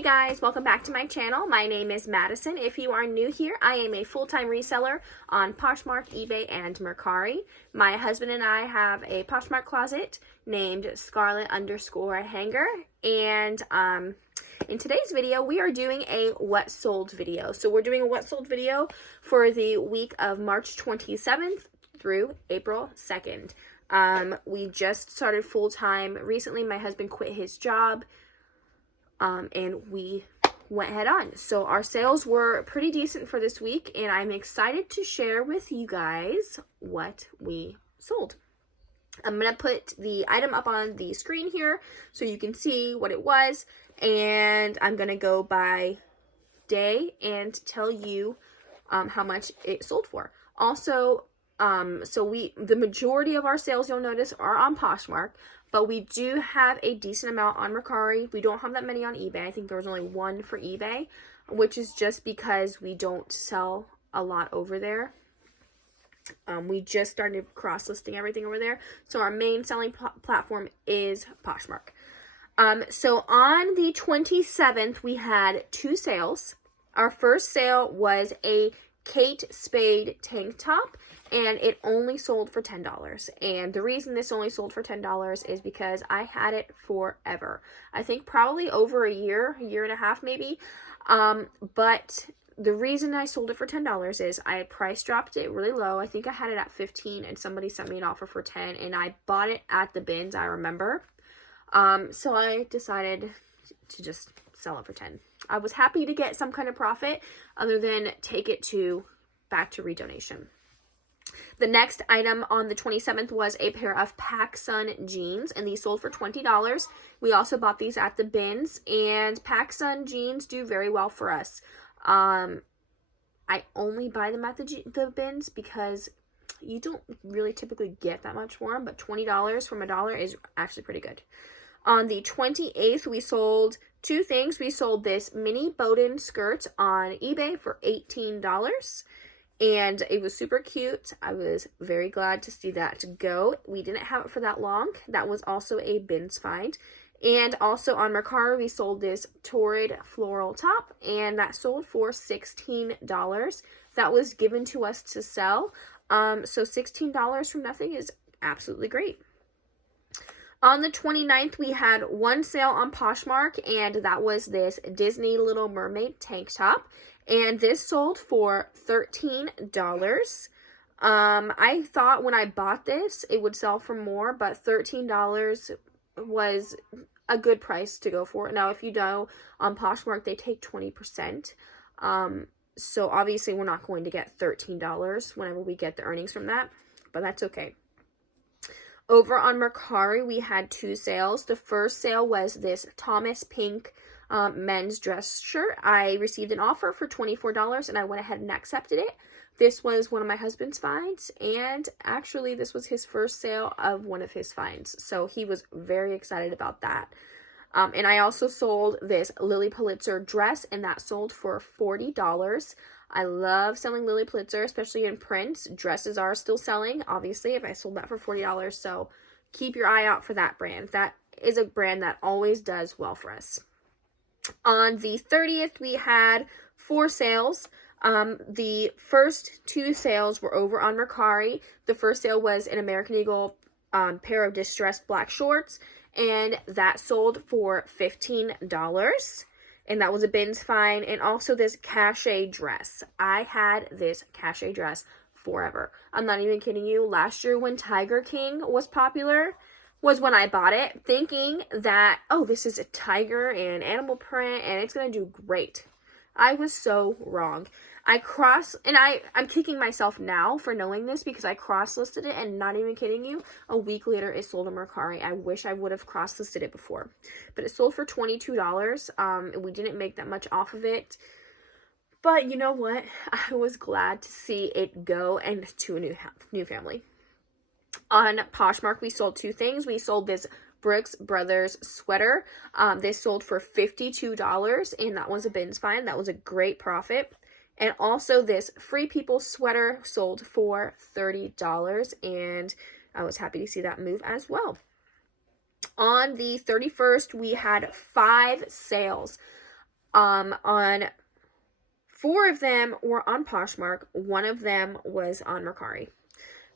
Hey guys, welcome back to my channel. My name is Madison. If you are new here, I am a full-time reseller on Poshmark, eBay, and Mercari. My husband and I have a Poshmark closet named Scarlet_Hanger, and in today's video, we are doing a what sold video. So we're doing a what sold video for the week of March 27th through April 2nd. We just started full-time recently. My husband quit his job. And we went head on. So our sales were pretty decent for this week, and I'm excited to share with you guys what we sold. I'm going to put the item up on the screen here so you can see what it was, and I'm going to go by day and tell you how much it sold for. Also, the majority of our sales, you'll notice, are on Poshmark, but we do have a decent amount on Mercari. We don't have that many on eBay. I think there was only one for eBay, which is just because we don't sell a lot over there. We just started cross-listing everything over there. So our main selling platform is Poshmark. So on the 27th, we had two sales. Our first sale was a Kate Spade tank top, and it only sold for $10. And the reason this only sold for $10 is because I had it forever. I think probably over a year and a half maybe. But the reason I sold it for $10 is I price dropped it really low. I think I had it at $15 and somebody sent me an offer for $10, and I bought it at the bins, I remember. So I decided to just sell it for $10. I was happy to get some kind of profit other than take it back to redonation. The next item on the 27th was a pair of PacSun jeans, and these sold for $20. We also bought these at the bins, and PacSun jeans do very well for us. I only buy them at the bins because you don't really typically get that much for them, but $20 from $1 is actually pretty good. On the 28th, we sold two things. We sold this mini Bowden skirt on eBay for $18, and it was super cute. I was very glad to see that go. We didn't have it for that long. That was also a bins find. And also on Mercari, we sold this torrid floral top, and that sold for $16. That was given to us to sell. So $16 from nothing is absolutely great. On the 29th, we had one sale on Poshmark, and that was this Disney Little Mermaid tank top, and this sold for $13. I thought when I bought this, it would sell for more, but $13 was a good price to go for. Now, if you know, on Poshmark, they take 20%. So obviously, we're not going to get $13 whenever we get the earnings from that, but that's okay. Over on Mercari, we had two sales. The first sale was this Thomas Pink men's dress shirt. I received an offer for $24, and I went ahead and accepted it. This was one of my husband's finds, and actually this was his first sale of one of his finds, so he was very excited about that. And I also sold this Lily Pulitzer dress, and that sold for $40. I love selling Lily Pulitzer, especially in prints. Dresses are still selling, obviously, if I sold that for $40, so keep your eye out for that brand. That is a brand that always does well for us. On the 30th, we had four sales. The first two sales were over on Mercari. The first sale was an American Eagle pair of distressed black shorts, and that sold for $15. And that was a bins find. And also this cachet dress. I had this cachet dress forever. I'm not even kidding you. Last year when Tiger King was popular was when I bought it, thinking that, oh, this is a tiger and animal print and it's going to do great. I was so wrong. I'm kicking myself now for knowing this because I cross-listed it, and not even kidding you, a week later it sold on Mercari. I wish I would have cross-listed it before. But it sold for $22. We didn't make that much off of it. But you know what? I was glad to see it go and to a new family. On Poshmark, we sold two things. We sold this Brooks Brothers sweater. This sold for $52, and that was a bins find. That was a great profit. And also this Free People sweater sold for $30, and I was happy to see that move as well. On the 31st, we had 5 sales. On 4 of them were on Poshmark. 1 of them was on Mercari.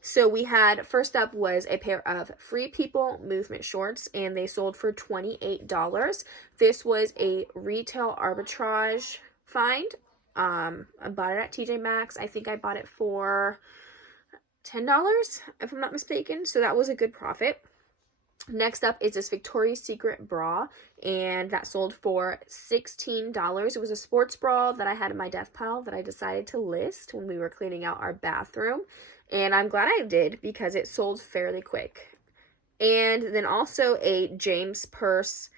So we had, first up was a pair of Free People movement shorts, and they sold for $28. This was a retail arbitrage find. I bought it at TJ Maxx. I think I bought it for $10, if I'm not mistaken. So that was a good profit. Next up is this Victoria's Secret bra, and that sold for $16. It was a sports bra that I had in my death pile that I decided to list when we were cleaning out our bathroom. And I'm glad I did because it sold fairly quick. And then also a James Purse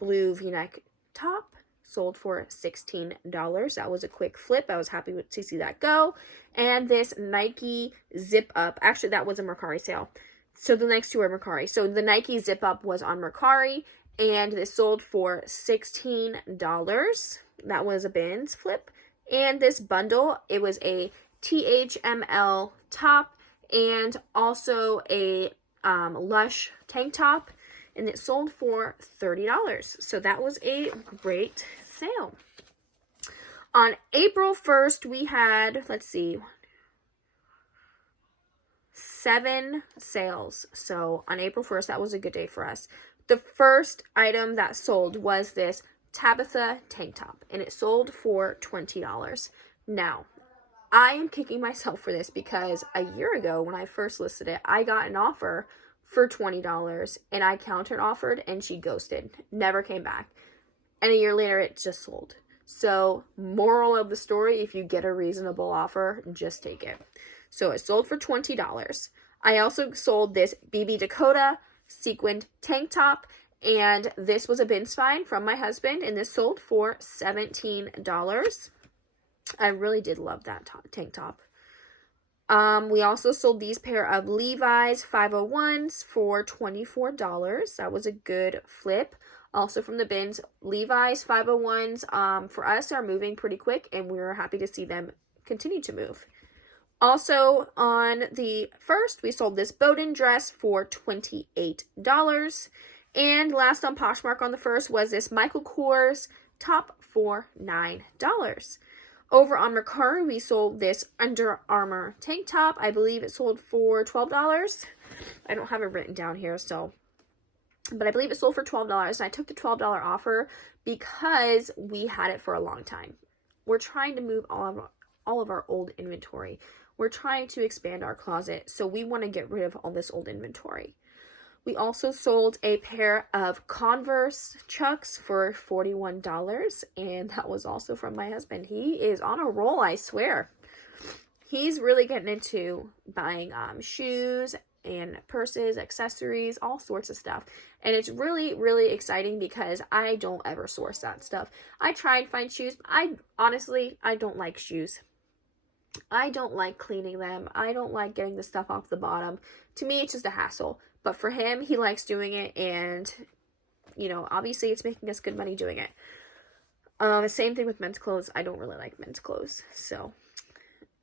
blue v-neck top sold for $16. That was a quick flip. I was happy to see that go. And this Nike zip up, actually that was a Mercari sale. So the next 2 are Mercari. So the Nike zip up was on Mercari, and this sold for $16. That was a bins flip. And this bundle, it was a THML top and also a Lush tank top, and it sold for $30. So that was a great sale. On April 1st, we had, let's see, 7 sales. So on April 1st, that was a good day for us. The first item that sold was this Tabitha tank top, and it sold for $20. Now, I am kicking myself for this because a year ago when I first listed it, I got an offer for $20 and I counter offered and she ghosted, never came back. And a year later, it just sold. So, moral of the story, if you get a reasonable offer, just take it. So it sold for $20. I also sold this BB Dakota sequined tank top, and this was a bins find from my husband, and this sold for $17. I really did love that tank top. We also sold these pair of Levi's 501s for $24. That was a good flip. Also from the bins, Levi's 501s for us are moving pretty quick, and we were happy to see them continue to move. Also, on the 1st, we sold this Bowden dress for $28. And last on Poshmark on the 1st was this Michael Kors top for $9. Over on Mercari, we sold this Under Armour tank top. I believe it sold for $12. I don't have it written down here, but I believe it sold for $12. And I took the $12 offer because we had it for a long time. We're trying to move all of our old inventory. We're trying to expand our closet, so we want to get rid of all this old inventory. We also sold a pair of Converse Chucks for $41, and that was also from my husband. He is on a roll, I swear. He's really getting into buying shoes and purses, accessories, all sorts of stuff. And it's really, really exciting because I don't ever source that stuff. I try and find shoes. I don't like shoes. I don't like cleaning them. I don't like getting the stuff off the bottom. To me, it's just a hassle. But for him, he likes doing it, and, obviously it's making us good money doing it. Same thing with men's clothes. I don't really like men's clothes. So,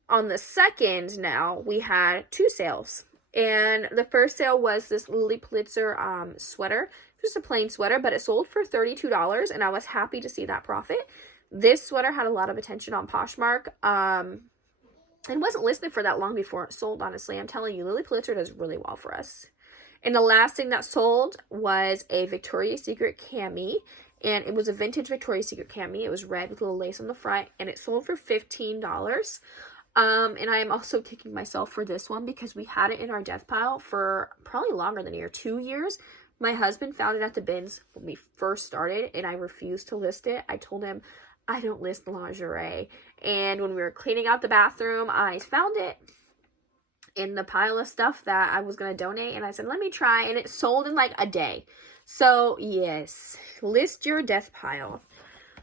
on the 2nd now, we had 2 sales. And the first sale was this Lily Pulitzer sweater. Just a plain sweater, but it sold for $32, and I was happy to see that profit. This sweater had a lot of attention on Poshmark. It wasn't listed for that long before it sold, honestly. I'm telling you, Lily Pulitzer does really well for us. And the last thing that sold was a Victoria's Secret cami, and it was a vintage Victoria's Secret cami. It was red with a little lace on the front, and it sold for $15. And I am also kicking myself for this one because we had it in our death pile for probably longer than a year, 2 years. My husband found it at the bins when we first started, and I refused to list it. I told him, I don't list lingerie. And when we were cleaning out the bathroom, I found it in the pile of stuff that I was going to donate, and I said, let me try, and it sold in like a day. So yes, list your death pile.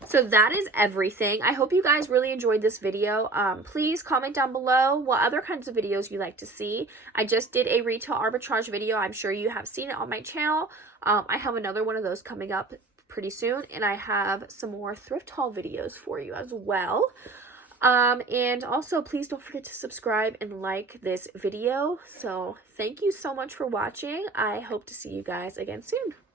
So that is everything. I hope you guys really enjoyed this video. Please comment down below what other kinds of videos you like to see. I just did a retail arbitrage video. I'm sure you have seen it on my channel. I have another one of those coming up pretty soon, and I have some more thrift haul videos for you as well. And also, please don't forget to subscribe and like this video. So thank you so much for watching. I hope to see you guys again soon.